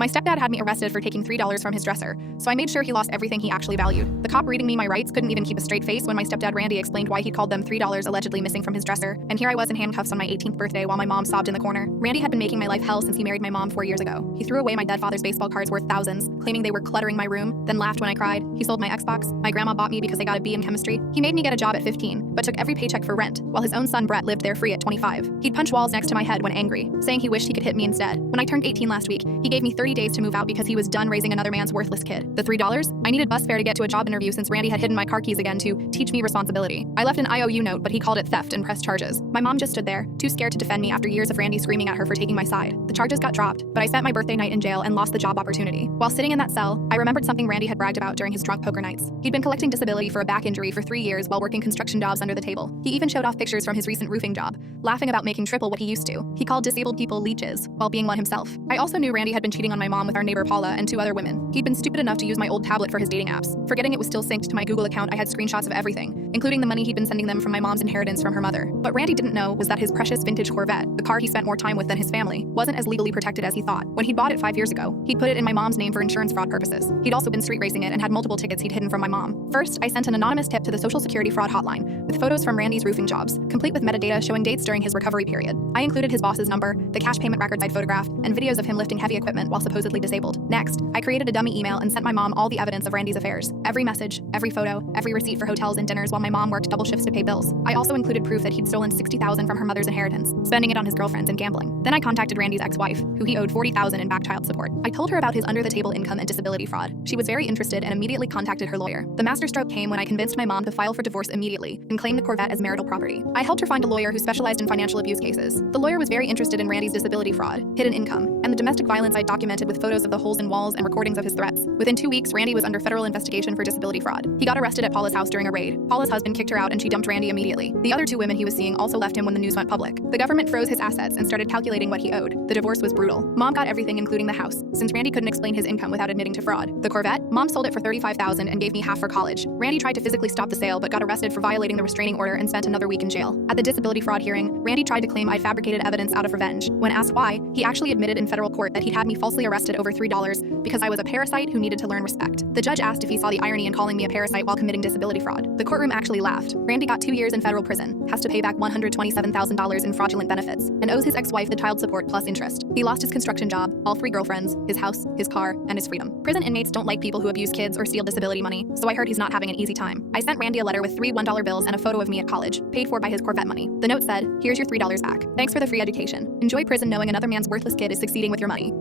My stepdad had me arrested for taking $3 from his dresser, so I made sure he lost everything he actually valued. The cop reading me my rights couldn't even keep a straight face when my stepdad Randy explained why he called them $3 allegedly missing from his dresser, and here I was in handcuffs on my 18th birthday while my mom sobbed in the corner. Randy had been making my life hell since he married my mom 4 years ago. He threw away my dead father's baseball cards worth thousands, claiming they were cluttering my room, then laughed when I cried. He sold my Xbox my grandma bought me because I got a B in chemistry. He made me get a job at 15, but took every paycheck for rent, while his own son Brett lived there free at 25. He'd punch walls next to my head when angry, saying he wished he could hit me instead. When I turned 18 last week, he gave me 30 days to move out because he was done raising another man's worthless kid. The $3? I needed bus fare to get to a job interview since Randy had hidden my car keys again to teach me responsibility. I left an IOU note, but he called it theft and pressed charges. My mom just stood there, too scared to defend me after years of Randy screaming at her for taking my side. The charges got dropped, but I spent my birthday night in jail and lost the job opportunity. While sitting in that cell, I remembered something Randy had bragged about during his drunk poker nights. He'd been collecting disability for a back injury for 3 years while working construction jobs under the table. He even showed off pictures from his recent roofing job, laughing about making triple what he used to. He called disabled people leeches, while being one himself. I also knew Randy had been cheating on my mom with our neighbor Paula and 2 other women. He'd been stupid enough to use my old tablet for his dating apps. Forgetting it was still synced to my Google account, I had screenshots of everything, including the money he'd been sending them from my mom's inheritance from her mother. What Randy didn't know was that his precious vintage Corvette, the car he spent more time with than his family, wasn't as legally protected as he thought. When he bought it 5 years ago, he'd put it in my mom's name for insurance fraud purposes. He'd also been street racing it and had multiple tickets he'd hidden from my mom. First, I sent an anonymous tip to the Social Security fraud hotline with photos from Randy's roofing jobs, complete with metadata showing dates during his recovery period. I included his boss's number, the cash payment records I'd photographed, and videos of him lifting heavy equipment while supposedly disabled. Next, I created a dummy email and sent my mom all the evidence of Randy's affairs. Every message, every photo, every receipt for hotels and dinners while my mom worked double shifts to pay bills. I also included proof that he'd stolen $60,000 from her mother's inheritance, spending it on his girlfriends and gambling. Then I contacted Randy's ex-wife, who he owed $40,000 in back child support. I told her about his under-the-table income and disability fraud. She was very interested and immediately contacted her lawyer. The masterstroke came when I convinced my mom to file for divorce immediately and claim the Corvette as marital property. I helped her find a lawyer who specialized in financial abuse cases. The lawyer was very interested in Randy's disability fraud, hidden income, and the domestic violence I documented with photos of the holes in walls and recordings of his threats. Within 2 weeks, Randy was under federal investigation for disability fraud. He got arrested at Paula's house during a raid. Paula's husband kicked her out and she dumped Randy immediately. The other 2 women he was seeing also left him when the news went public. The government froze his assets and started calculating what he owed. The divorce was brutal. Mom got everything including the house, since Randy couldn't explain his income without admitting to fraud. The Corvette? Mom sold it for $35,000 and gave me half for college. Randy tried to physically stop the sale but got arrested for violating the restraining order and spent another week in jail. At the disability fraud hearing, Randy tried to claim I'd fabricated evidence out of revenge. When asked why, he actually admitted in federal court that he'd had me falsely arrested over $3 because I was a parasite who needed to learn respect. The judge asked if he saw the irony in calling me a parasite while committing disability fraud. The courtroom actually laughed. Randy got 2 years in federal prison, has to pay back $127,000 in fraudulent benefits, and owes his ex-wife the child support plus interest. He lost his construction job, all 3 girlfriends, his house, his car, and his freedom. Prison inmates don't like people who abuse kids or steal disability money, so I heard he's not having an easy time. I sent Randy a letter with 3 $1 bills and a photo of me at college, paid for by his Corvette money. The note said, "Here's your $3 back. Thanks for the free education. Enjoy prison knowing another man's worthless kid is succeeding with your money."